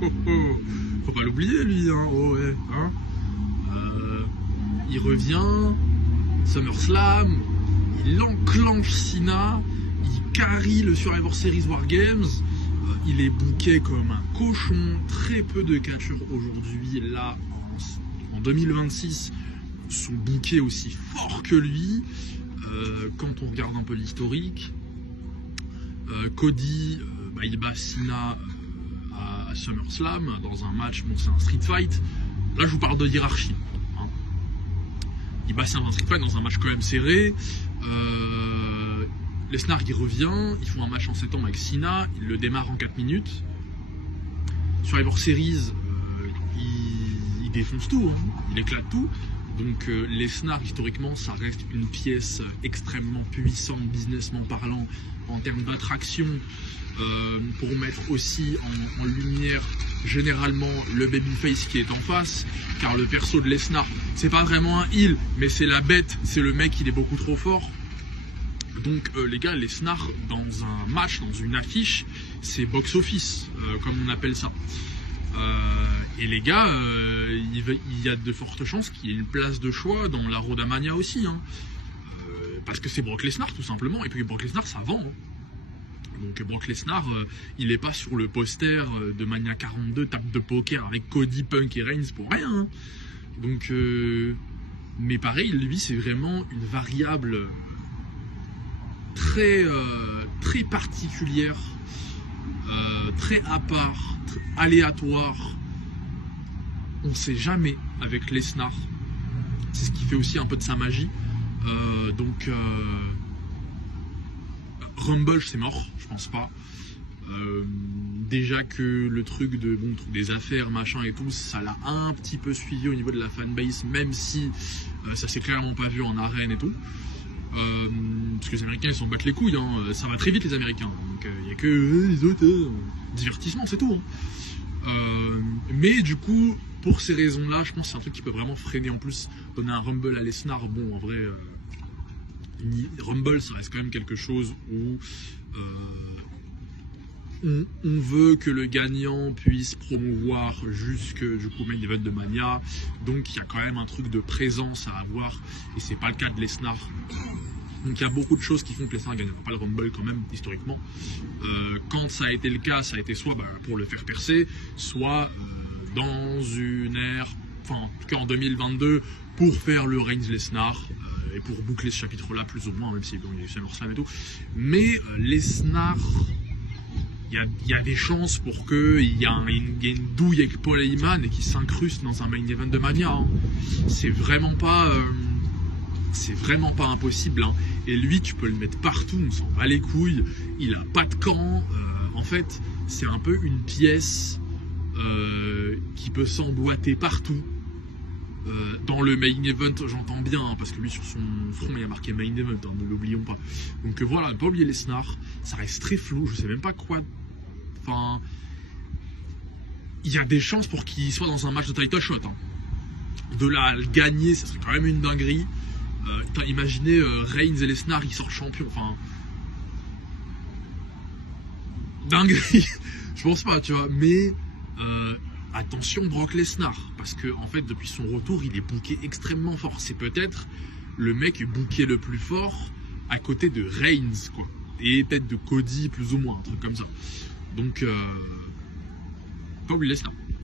Oh, oh. Faut pas l'oublier lui, hein. Oh ouais, hein. Il revient, SummerSlam, il enclenche Cena, il carry le Survivor Series War Games, il est booké comme un cochon. Très peu de catcheurs aujourd'hui, là, en 2026, sont bookés aussi fort que lui. Quand on regarde un peu l'historique, Cody, il bat Cena à SummerSlam dans un match, bon c'est un street fight. Là je vous parle de hiérarchie. Hein. Il bat Cena dans un street fight, dans un match quand même serré. Lesnar il revient, ils font un match en septembre avec Cena, il le démarre en 4 minutes. Survivor Series, il défonce tout, hein. Il éclate tout. Donc Lesnar historiquement ça reste une pièce extrêmement puissante businessment parlant en termes d'attraction, pour mettre aussi en lumière généralement le babyface qui est en face, car le perso de Lesnar c'est pas vraiment un heel mais c'est la bête, c'est le mec, il est beaucoup trop fort. Donc les gars, Lesnar dans un match, dans une affiche, c'est box office comme on appelle ça. Et les gars, il y a de fortes chances qu'il y ait une place de choix dans la Road à Mania aussi, hein. Parce que c'est Brock Lesnar tout simplement, et puis Brock Lesnar ça vend, hein. Donc Brock Lesnar, il n'est pas sur le poster de Mania 42, table de poker avec Cody, Punk et Reigns pour rien, hein. Donc, mais pareil, lui c'est vraiment une variable très, très particulière, très à part, aléatoire. On sait jamais avec Lesnar. C'est ce qui fait aussi un peu de sa magie. Rumble c'est mort, je pense pas. Déjà que le truc des affaires machin et tout, ça l'a un petit peu suivi au niveau de la fanbase, même si ça s'est clairement pas vu en arène et tout. Parce que les Américains ils s'en battent les couilles, hein. Ça va très vite les Américains, donc il n'y a que les autres, divertissement c'est tout, hein. Mais du coup pour ces raisons là je pense que c'est un truc qui peut vraiment freiner. En plus donner un Rumble à Lesnar, bon en vrai Rumble ça reste quand même quelque chose où on veut que le gagnant puisse promouvoir jusque du coup main event de Mania, donc il y a quand même un truc de présence à avoir et c'est pas le cas de Lesnar. Donc il y a beaucoup de choses qui font que Lesnar ne gagnera pas le Rumble quand même historiquement. Quand ça a été le cas, ça a été soit pour le faire percer, soit dans une ère, enfin en tout cas en 2022 pour faire le Reigns Lesnar et pour boucler ce chapitre là plus ou moins, même si bon, il y a eu SummerSlam et tout. Mais Lesnar, il y a des chances pour qu'il y ait une douille avec Paul Heyman et qu'il s'incruste dans un main event de Mania, hein. C'est vraiment pas impossible, hein. Et lui tu peux le mettre partout, on s'en bat les couilles, il a pas de camp, en fait c'est un peu une pièce qui peut s'emboîter partout. Dans le main event, j'entends bien, hein, parce que lui sur son front il y a marqué main event, hein, ne l'oublions pas. Donc voilà, ne pas oublier Lesnar, ça reste très flou, je sais même pas quoi. Enfin, il y a des chances pour qu'il soit dans un match de title shot, hein. De là à le gagner, ça serait quand même une dinguerie. Imaginez Reigns et Lesnar, ils sortent champions, enfin. Dinguerie, je pense pas, tu vois, mais. Attention Brock Lesnar, parce que en fait depuis son retour il est booké extrêmement fort. C'est peut-être le mec booké le plus fort à côté de Reigns quoi, et peut-être de Cody plus ou moins, un truc comme ça. Donc pas oublier Lesnar.